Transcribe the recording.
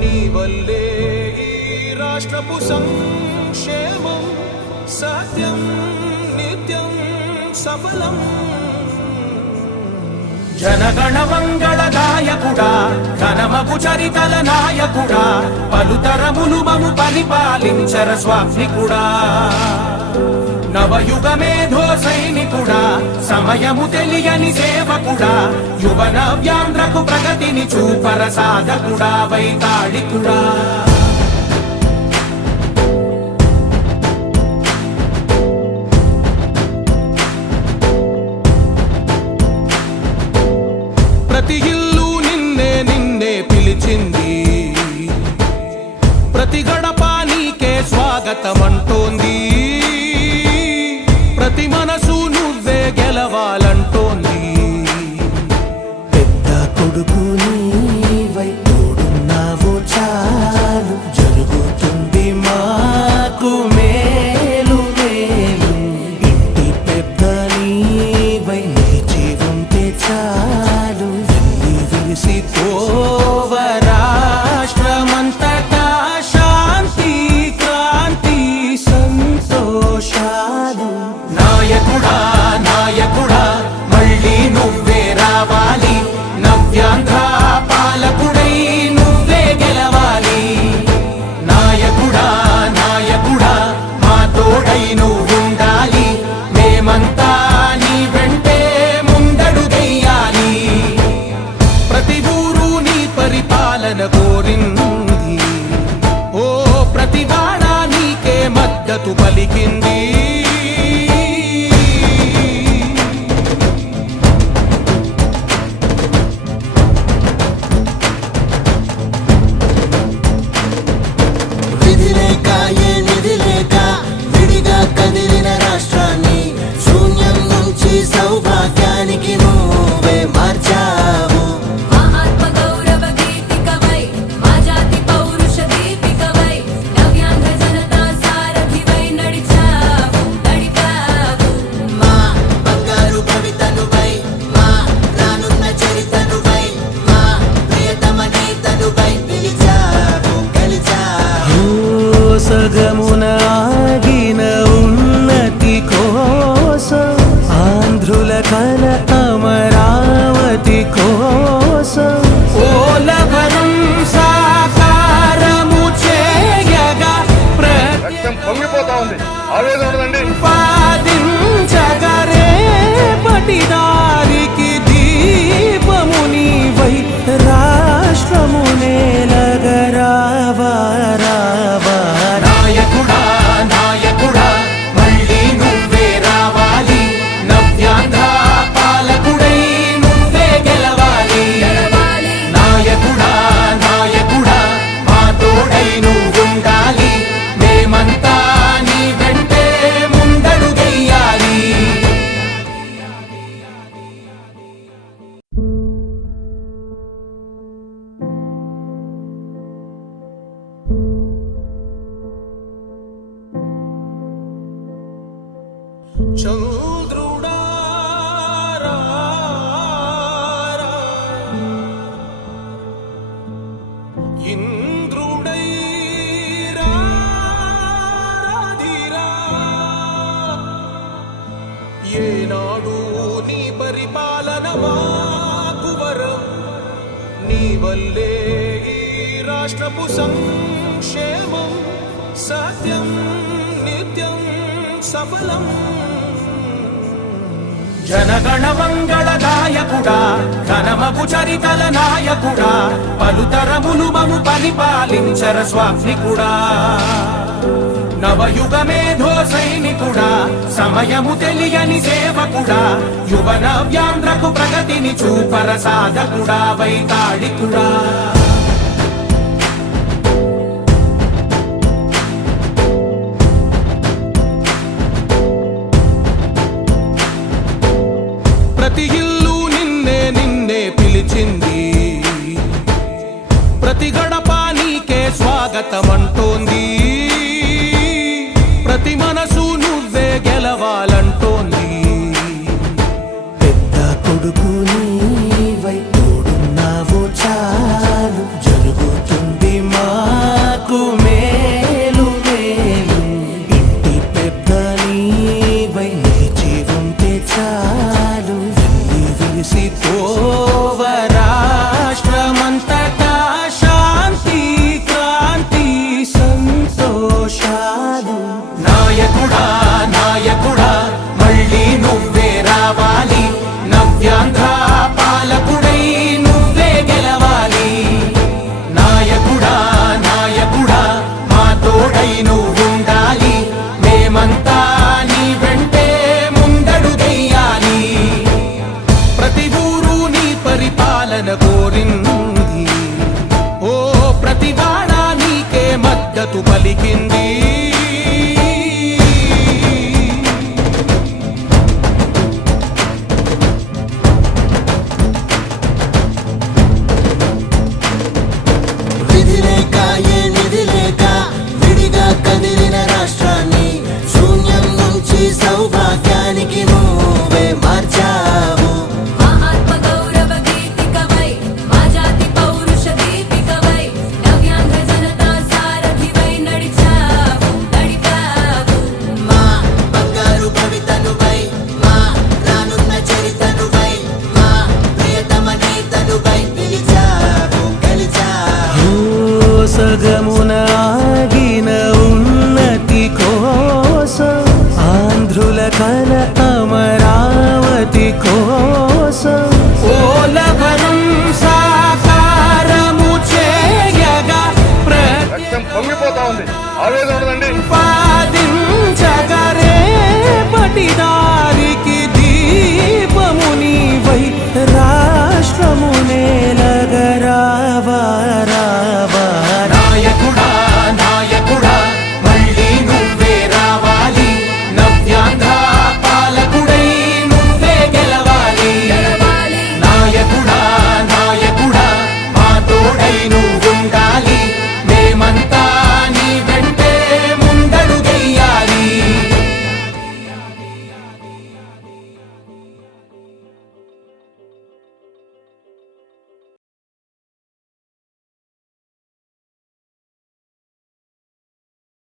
నీ వల్లే ఈ రాష్ట్రపు సంక్షేమం సత్యం నిత్యం సఫలం. జనగణ మంగళ గాయకుడా ఘనమగు చరితల నాయకుడా పలుతరములు మము పరిపాలించర స్వామికుడా. నవయుగ మేధో సైనికుడా సమయము తెలియని సేవకుడా యువన వ్యాంధ్రకు ప్రగతిని చూపర సాధకుడా వైతాళికుడా. ప్రతి ఇల్లు నిన్నే నిన్నే పిలిచింది, ప్రతి గడప నీకే స్వాగతమంటోంది, ప్రతి మనసు నువ్వే గెలవాలంటోంది. పెద్ద కొడుకు నీవై తోడున్నావు చాలు జరుగుతుంది మాకు మేలు మేలు. ఇంటి పెద్ద నీవై నిలిచి ఉంటే చాలు వెళ్ళి విరిసి పోవ రాష్ట్రమంతటా శాంతి క్రాంతి సంతోషాలు. నాయకుడా నాయకుడా మళ్ళీ నువ్వే రావాలి, నవ్యాంధ్ర పాలకుడై నువ్వే గెలవాలి. నాయకుడా నాయకుడా మా తోడై నువ్వుండాలి, మేమంతా నీ వెంటే ముందడుగెయ్యాలి. ప్రతి ఊరు నీ పరిపాలన కోరింది, ఓ ప్రతి వాడ నీకే మద్దతు పలికింది. విధి లేక ఏ నిధి లేక విడిగా కదిలిన రాష్ట్రాన్ని శూన్యం నుంచి సౌభాగ్యానికి నువ్వే మార్చావు. మా ఆత్మ గౌరవ గీతికవై మా జాతి పౌరుష దీపికవై నవ్యాంధ్ర జనతా సారథివై నడిచావు నడిపావు. మా బంగారు భవితనువై మా రానున్న చరితనువై మా ప్రియతమ నేతనువై పిలిచావు గెలిచావు. సగమున ఆగిన ఉన్నతి కోసం ఆంధ్రుల కల అమరావతి కోసం పోలవరం సాకారము చేయగా రక్తం పొంగిపోతా ఉంది, ఆవేదన ఉండదండి. ప్రతిపాదించగరే పటిదారికి దీపము నీవై రాష్ట్రము నేలగరావా రావా. నాయకుడా నాయకుడా మళ్ళీ నువ్వే రావాలి, నవ్యాంధ్ర పాలకుడై నువ్వే గెలవాలి. నాయకుడా నాయకుడా మా తోడై నువ్వుండాలి, మేమంతా నీ వెంటే ముందడుగెయ్యాలి. చంద్రుడా రా రా, ఇంద్రుడై రాధిరా. ఏనాడు నీ పరిపాలన మాకు వరం, నీ వల్లే ఈ రాష్ట్రపు సంక్షేమం సత్యం నిత్యం సఫలం. జనగణ మంగళ గాయకుడా ఘనమగు చరితల నాయకుడా పలుతరములు మము పరిపాలించర స్వామికుడా. నవయుగ మేధో సైనికుడా సమయము తెలియని సేవకుడా యువన వ్యాంధ్రకు ప్రగతిని చూపర సాధకుడా వైతాళికుడా. ప్రతి ఇల్లు నిన్నే నిన్నే పిలిచింది, ప్రతి గడప నీకే స్వాగతమంటోంది, ప్రతి మనసు నువ్వే గెలవాలంటోంది. పెద్ద కొడుకు నీవై తోడున్నావు చాలు జరుగుతుంది సాగింది. ఓ ప్రతివాడ నీకే మద్దతు పలికింది. విధి లేక ఏ నిధి లేక విడిగా కదిలిన రాష్ట్రాన్ని శూన్యం నుంచి సౌభాగ్యానికి నువ్వే మార్చావు. మా ఆత్మ గౌరవ గీతికవై మా జాతి పౌరుష దీపికవై నవ్యాంధ్ర జనతా సారథివై నడిచావు నడిపావు. మా బంగారు భవితనువై మా రానున్న చరితనువై మా ప్రియతమ నేతనువై పిలిచావు గెలిచావు. సగము